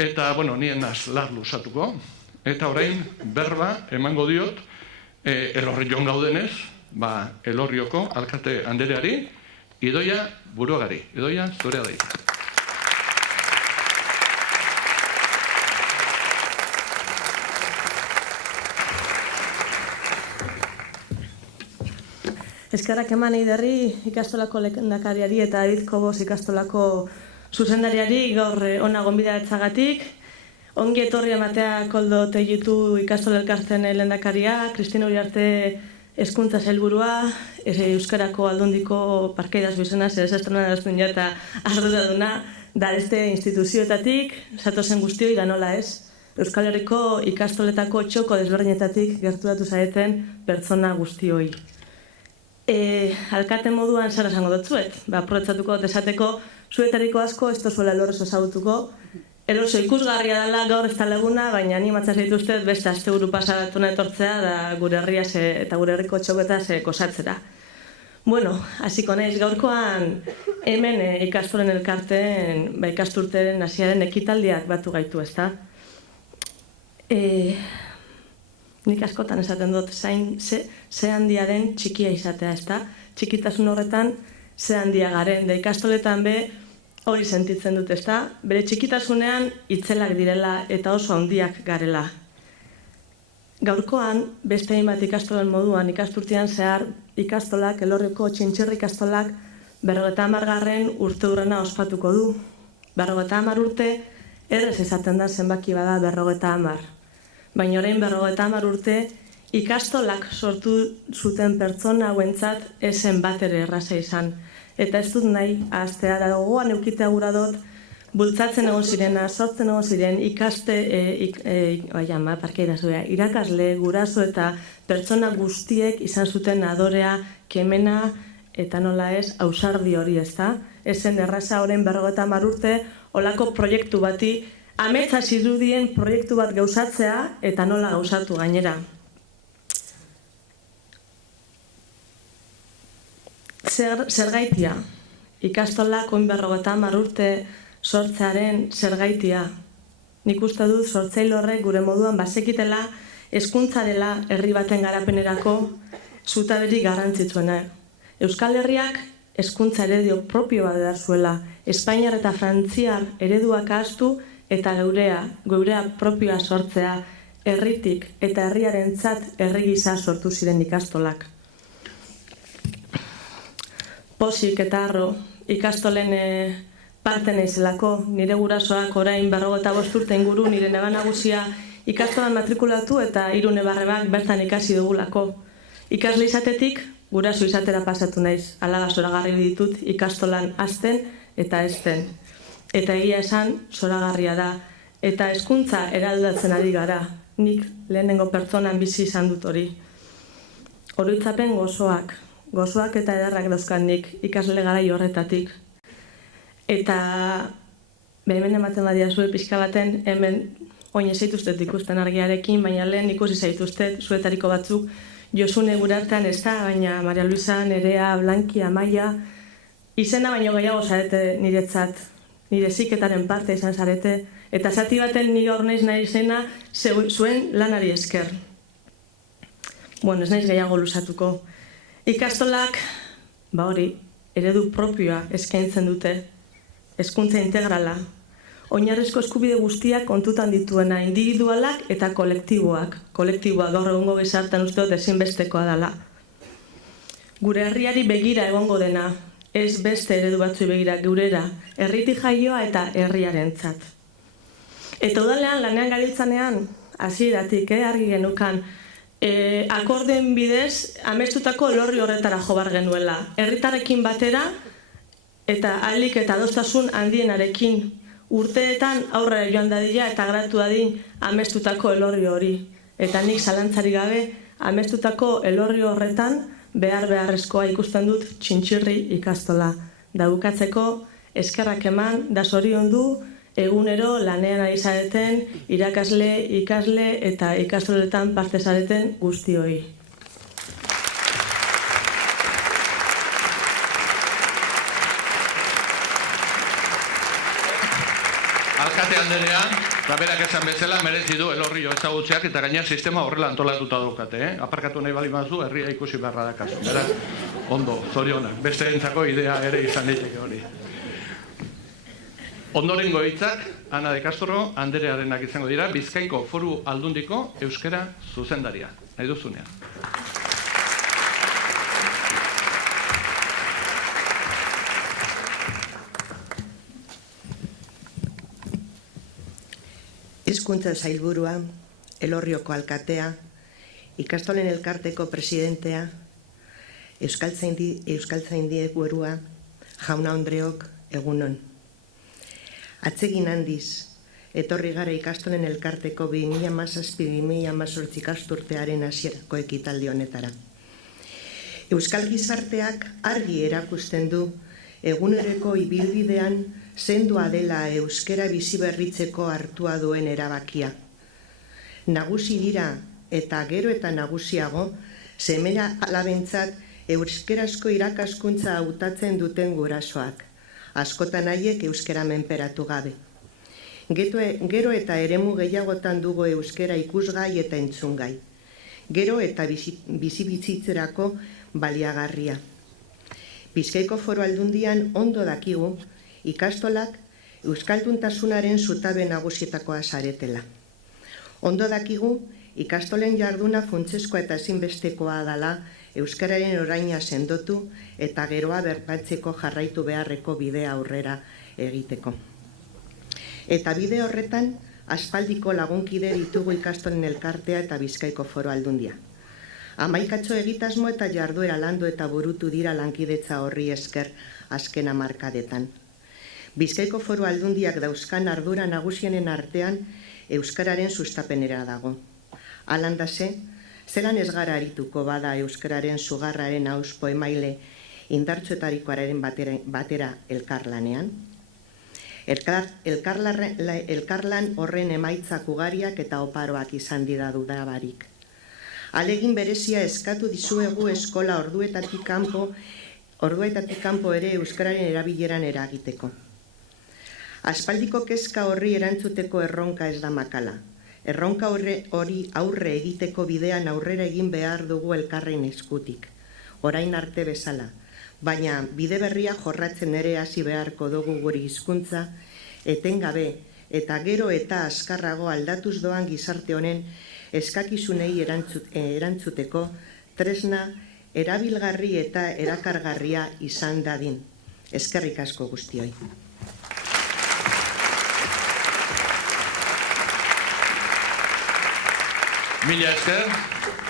Eta, bueno, nien lar luzatuko. Eta orain, berba emango diot, Elorrion gaudenez, Elorrioko alkate andereari, Idoia Buruagari. Idoia, zurea da hitza. Eskerrak eman eiderri ikastolako lehendakariari eta David Kobos ikastolako zuzendariari gaur ona gonbidatzagatik. Ongi etorri ematea Koldo Tegitu ikastola elkarteen lehendakaria, Kristina Uriarte hezkuntza sailburua, Euskarako Aldundiko parkeidazu izena, zer estrena daztun ja eta arduraduna, da beste instituzioetatik, zatozen guztioi da nola ez. Euskal Herriko ikastoletako txoko desberdinetatik gerturatu zareten pertsona guztioi. Alkate moduan zer esango dutzuet, aprobetxatuko desateko zuetariko asko ez tozuela lorrez ezagutuko. Eroso ikusgarria dela gaur ez taleguna, baina animatzen zaituztet beste asteburu pasadatuna etortzea da gure herriaz eta gure herriko txoketaz gozatzera. Bueno, hasiko naiz gaurkoan hemen ikastolen elkarteen, ikasturteren hasiaren ekitaldiak batu gaitu, ezta? Nik askotan esaten dut, ze handia den txikia izatea, ezta? Txikitasun horretan, ze handia garen, da ikastoletan hori sentitzen dut, ezta? Bere txikitasunean itzelak direla eta oso handiak garela. Gaurkoan, beste hainbat ikastolen moduan, ikasturtean zehar ikastolak, Elorrioko Txintxerri ikastolak, 50. urte hurrena ospatuko du. 50 urte, errez esaten da zenbaki bada 50. Baina orain 50 urte, ikastolak sortu zuten pertsona hauentzat esen bat ere erraza izan. Eta ez dut nahi, ahaztea da gogoan eukitea gura dut, bultzatzen egon zirena, sortzen egon ziren irakasle, guraso eta pertsona guztiek izan zuten adorea, kemena eta nola ez, ausardi hori, ezta? Ezen erraza orain 50 urte, olako proiektu bati, ametsa zirudien proiektu bat gauzatzea eta nola gauzatu gainera. Zergaitia, ikastolak 50 urte sortzearen zergaitia. Nik uste dut sortzaile horrek gure moduan bazekitela hezkuntza dela herri baten garapenerako zutaberik garrantzitsuena. Euskal Herriak hezkuntza eredu propio bat behar zuela, Espainiar eta Frantziar ereduak ahaztu eta geurea propioa sortzea herritik eta herriarentzat herri gisa sortu ziren ikastolak. Posik eta harro ikastolen parte naizelako, nire gurasoak orain 55 urte inguru nire neba nagusia ikastolan matrikulatu eta 3 nebarrebak bertan ikasi dugulako. Ikasle izatetik guraso izatera pasatu naiz, alaba zoragarri ditut ikastolan hasten eta ezten. Eta egia esan zoragarria da, eta hezkuntza eraldatzen ari gara, nik lehenengo pertsonan bizi izan dut hori. Oroitzapen gozoak eta ederrak dauzkan nik ikasle garai horretatik. Eta hemen ematen badia zue pixka baten, hemen oin zaituztet ikusten argiarekin, baina lehen ikusi zaituztet zuetariko batzuk Josune gure artean ez da, baina Maria Luisa, Nerea, Blanki, Amaia, izena baino gehiago zarete niretzat, nire ziketaren parte izan zarete, eta zati baten nire hor naiz nahi izena zuen lanari esker. Bueno, ez naiz gehiago luzatuko. Ikastolak, hori, eredu propioa eskaintzen dute, hezkuntza integrala. Oinarrizko eskubide guztiak kontutan dituena, individualak eta kolektiboak. Kolektiboa gaur egungo gizartean uste dut ezinbestekoa dela. Gure herriari begira egongo dena, ez beste eredu batzu begira geurera, herritik jaioa eta herriarentzat. Eta udalean lanean gabiltzanean, hasieratik argi genukan, akorden bidez amestutako Elorri horretara jobar genuela. Herritarrekin batera eta ahalik eta adostasun handienarekin urteetan aurrera joan dadila eta gratu dadin amestutako Elorri hori. Eta nik zalantzari gabe amestutako Elorri horretan beharrezkoa ikusten dut Txintxerri ikastola. Da bukatzeko eskerrak eman, da zoriondu, egunero lanean ari zareten, irakasle, ikasle eta ikastoletan parte zareten guztioi. alkate anderea, eta berak esan bezala merezi du Elorrio ezagutzeak eta gaina sistema horrela antolatuta daukate. Aparkatu nahi bali bazu, herria ikusi beharra da kasu. Beraz, ondo, zorionak, beste entzako idea ere izan daiteke hori. Ondorengo hitzak, Ana de Castro anderearenak izango dira, Bizkaiko Foru Aldundiko euskara zuzendaria. Nahi duzunean. Hezkuntza sailburua, Elorrioko alkatea, ikastolen elkarteko presidentea, Euskaltzaindiek burua, jauna Andreok, egunon. Atsegin handiz, etorri gara ikastolen elkarteko 2017-2018 ikasturtearen hasierako ekitaldi honetara. Euskal gizarteak argi erakusten du eguneroko ibilbidean sendoa dela euskara biziberritzeko hartua duen erabakia. Nagusi dira eta gero eta nagusiago, semea alabentzat euskarazko irakaskuntza hautatzen duten gurasoak, askotan haiek euskara menperatu gabe. Gero eta eremu gehiagotan dugu euskara ikusgai eta entzungai. Gero eta bizibizitzerako baliagarria. Bizkaiko Foru Aldundian ondo dakigu, ikastolak euskalduntasunaren zutabe nagusietakoa saretela. Ondo dakigu, ikastolen jarduna funtsezkoa eta ezinbestekoa dela euskararen oraina sendotu eta geroa berpatzeko jarraitu beharreko bidea aurrera egiteko. Eta bide horretan, aspaldiko lagunkide ditugu ikastolen elkartea eta Bizkaiko Foru Aldundia. 11 egitasmo eta jarduera landu eta burutu dira lankidetza horri esker azken hamarkadetan. Bizkaiko Foru Aldundiak dauzkan ardura nagusienen artean euskararen sustapenera dago. Alandase, zelan ez gara arituko bada euskararen sugarraren auspo emaile indartsuetarikoaren batera elkarlanean? Elkarlan horren emaitzak ugariak eta oparoak izan dira dudabarik. Alegin berezia eskatu dizuegu eskola orduetatik kanpo ere euskararen erabileran eragiteko. Aspaldiko kezka horri erantzuteko erronka ez da makala. Erronka hori aurre egiteko bidean aurrera egin behar dugu elkarren eskutik. Orain arte bezala, baina bide berria jorratzen ere hasi beharko dugu gure hizkuntza, etengabe eta gero eta azkarrago aldatuz doan gizarte honen eskakizunei erantzuteko tresna erabilgarri eta erakargarria izan dadin. Eskerrik asko guztioi. Mila esker,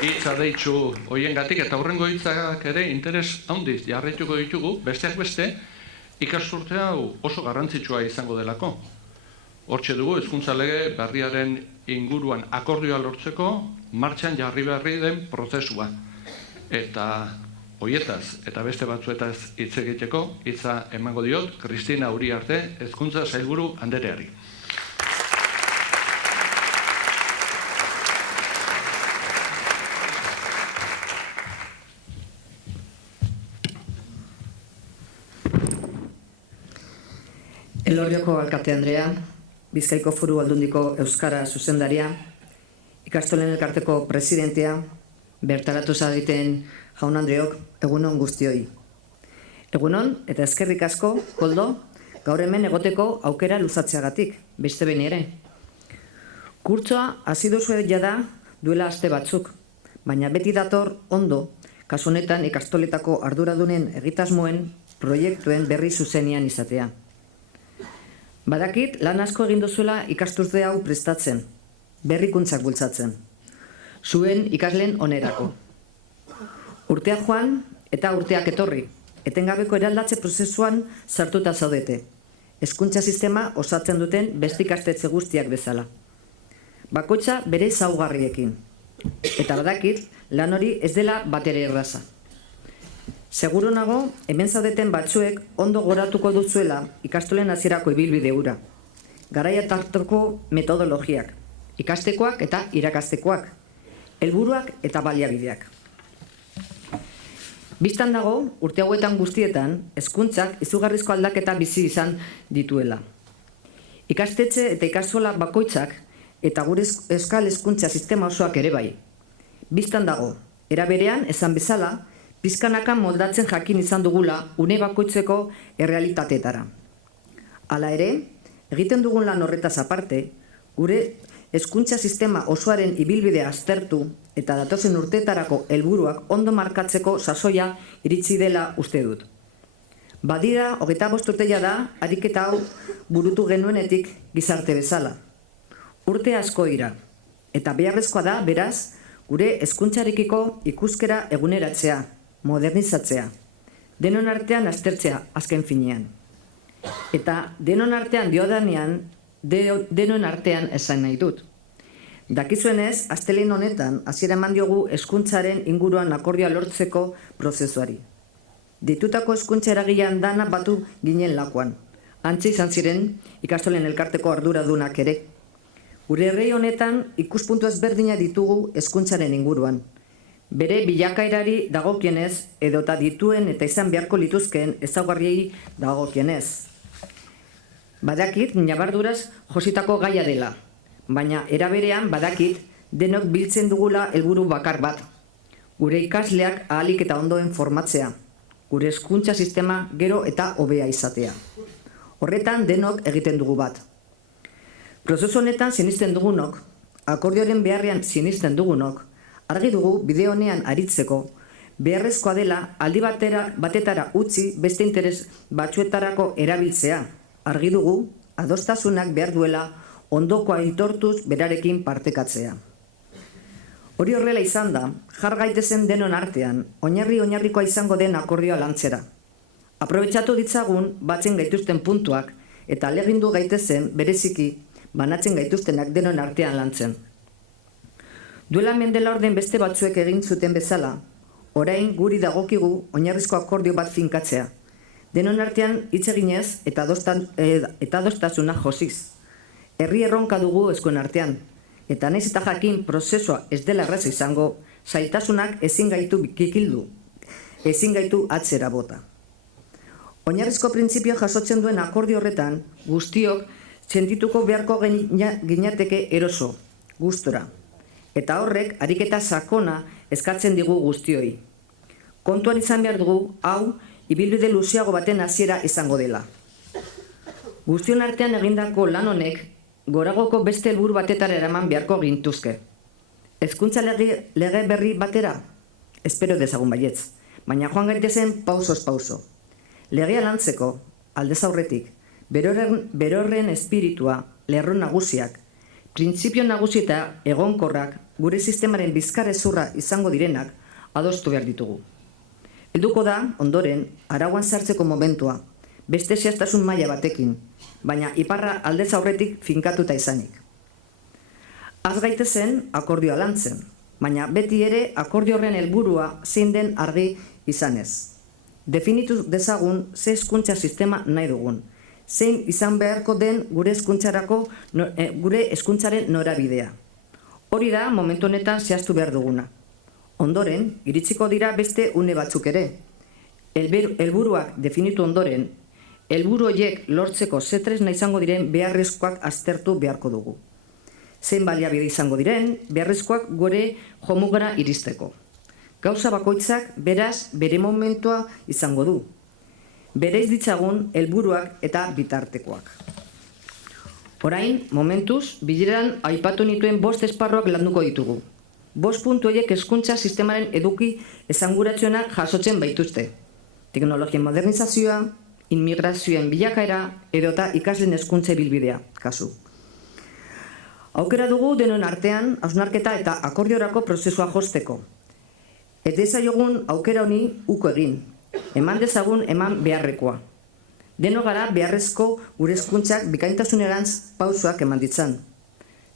hitz adeitzu hoiengatik eta aurrengo hitzak ere interes handiz jarraituko ditugu, besteak beste, ikasturte hau oso garrantzitsua izango delako. Hortxe dugu, hezkuntza lege berriaren inguruan akordioa lortzeko martxan jarri berri den prozesua. Eta hoietaz eta beste batzuetaz hitz egiteko hitza emango diot Kristina Uriarte, hezkuntza sailburu andereari. Elorrioko alkate Andrea, Bizkaiko Foru Aldundiko euskara zuzendaria, ikastolen elkarteko presidentea, bertaratu zareten jaun Andreok, egunon guztioi. Egunon eta eskerrik asko, Koldo, gaur hemen egoteko aukera luzatzeagatik, beste behin ere. Kurtsoa hasi duzue jada duela aste batzuk, baina beti dator ondo, kasu honetan ikastoletako arduradunen egitasmoen proiektuen berri zuzenean izatea. Badakit, lan asko egin duzuela ikasturte hau prestatzen, berrikuntzak bultzatzen. Zuen ikasleen onerako. Urtea joan eta urteak etorri, etengabeko eraldatze prozesuan sartuta zaudete. Hezkuntza sistema osatzen duten beste ikastetxe guztiak bezala. Bakoitza bere ezaugarriekin. Eta badakit, lan hori ez dela batere erraza. Seguru nago, hemen zaudeten batzuek ondo goratuko duzuela ikastolen hasierako ibilbide hura. Garaia tartoko metodologiak, ikastekoak eta irakastekoak, helburuak eta baliabideak. Bistan dago, urte hauetan guztietan, hezkuntzak izugarrizko aldaketa bizi izan dituela. Ikastetxe eta ikastola bakoitzak eta gure euskal hezkuntza sistema osoak ere bai. Bistan dago, era berean, esan bezala, pizkanaka moldatzen jakin izan dugula une bakoitzeko errealitateetara. Hala ere, egiten dugun lan horretaz aparte, gure hezkuntza sistema osoaren ibilbidea aztertu eta datozen urteetarako helburuak ondo markatzeko sasoia iritsi dela uste dut. Badira, 25 urte da, ariketa hau burutu genuenetik gizarte bezala. Urte asko dira, eta beharrezkoa da, beraz, gure hezkuntzarekiko ikuskera eguneratzea, modernizatzea, denon artean aztertzea azken finean. Eta denon artean diodanean, denon artean esan nahi dut. Dakizuenez, astelehen honetan, hasiera eman diogu hezkuntzaren inguruan akordioa lortzeko prozesuari. Ditutako hezkuntza eragilean dana batu ginen lakuan. Antze izan ziren ikastolen elkarteko arduradunak ere. Gure herri honetan ikuspuntu ezberdina ditugu hezkuntzaren inguruan. Bere bilakaerari dagokienez edota dituen eta izan beharko lituzkeen ezaugarriei dagokienez. Badakit, nabarduraz jositako gaia dela, baina era berean badakit denok biltzen dugula helburu bakar bat. Gure ikasleak ahalik eta ondoen formatzea, gure hezkuntza sistema gero eta hobea izatea. Horretan denok egiten dugu bat. Prozesu honetan sinisten dugunok, akordioaren beharrean sinisten dugunok, argi dugu bide honean aritzeko, beharrezkoa dela aldi batetara utzi beste interes batzuetarako erabiltzea. Argi dugu, adostasunak behar duela ondoko aitortuz berarekin partekatzea. Hori horrela izan da, jar gaitezen denon artean, oinarrikoa izango den akordioa lantzera. Aprobetxatu ditzagun batzen gaituzten puntuak eta alegindu gaitezen bereziki banatzen gaituztenak denon artean lantzen. Duela mendela orden beste batzuek egin zuten bezala, orain guri dagokigu oinarrizko akordio bat finkatzea. Denon artean hitz eginez eta adostasuna josiz. Herri erronka dugu eskuen artean, eta naiz eta jakin prozesua ez dela erraza izango, zailtasunak ezin gaitu kikildu, ezin gaitu atzera bota. Oinarrizko printzipio jasotzen duen akordio horretan, guztiok sentituko beharko ginateke eroso, gustora. Eta horrek ariketa sakona eskatzen digu guztioi. Kontuan izan behar dugu, hau, ibilbide luzeago baten hasiera izango dela. Guztion artean egindako lan honek, goragoko beste helburu batetara eraman beharko gintuzke. Hezkuntza lege berri batera? Espero dezagun baietz, baina joan gaitezen pausoz pauso. Legea lantzeko, aldez aurretik, berorren espiritua, lerro nagusiak, printzipio nagusi eta egonkorrak gure sistemaren bizkarrezurra izango direnak adostu behar ditugu. Helduko da, ondoren, arauan sartzeko momentua, beste zehaztasun maila batekin, baina iparra aldez aurretik finkatuta izanik. Az gaitezen akordioa lantzen, baina beti ere akordio horren helburua zein den argi izanez. Definitu dezagun ze hezkuntza sistema nahi dugun, zein izan beharko den gure hezkuntzaren norabidea. Hori da momentu honetan zehaztu behar duguna. Ondoren, iritsiko dira beste une batzuk ere. Helburuak definitu ondoren, helburu horiek lortzeko ze tresna izango diren beharrezkoak aztertu beharko dugu. Zein baliabide izango diren, beharrezkoak gure jomugara iristeko. Gauza bakoitzak beraz bere momentua izango du. Bereiz ditzagun helburuak eta bitartekoak. Orain, momentuz, bileran aipatu nituen 5 esparruak landuko ditugu. 5 puntu horiek hezkuntza sistemaren eduki esanguratsuenak jasotzen baituzte. Teknologien modernizazioa, inmigrazioen bilakaera edota ikasleen hezkuntza ibilbidea, kasu. Aukera dugu denon artean hausnarketa eta akordiorako prozesua josteko. Ez dezaiogun aukera honi uko egin, eman dezagun eman beharrekoa. Deno gara beharrezko gure hezkuntzak bikaintasunerantz pausoak eman ditzan.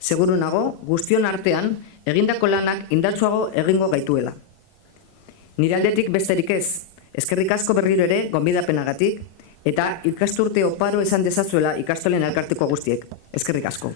Seguru nago, guztion artean, egindako lanak indartsuago egingo gaituela. Nire aldetik besterik ez, eskerrik asko berriro ere gonbidapenagatik, eta ikasturte oparo esan dezazuela ikastolen elkarteko guztiek. Eskerrik asko.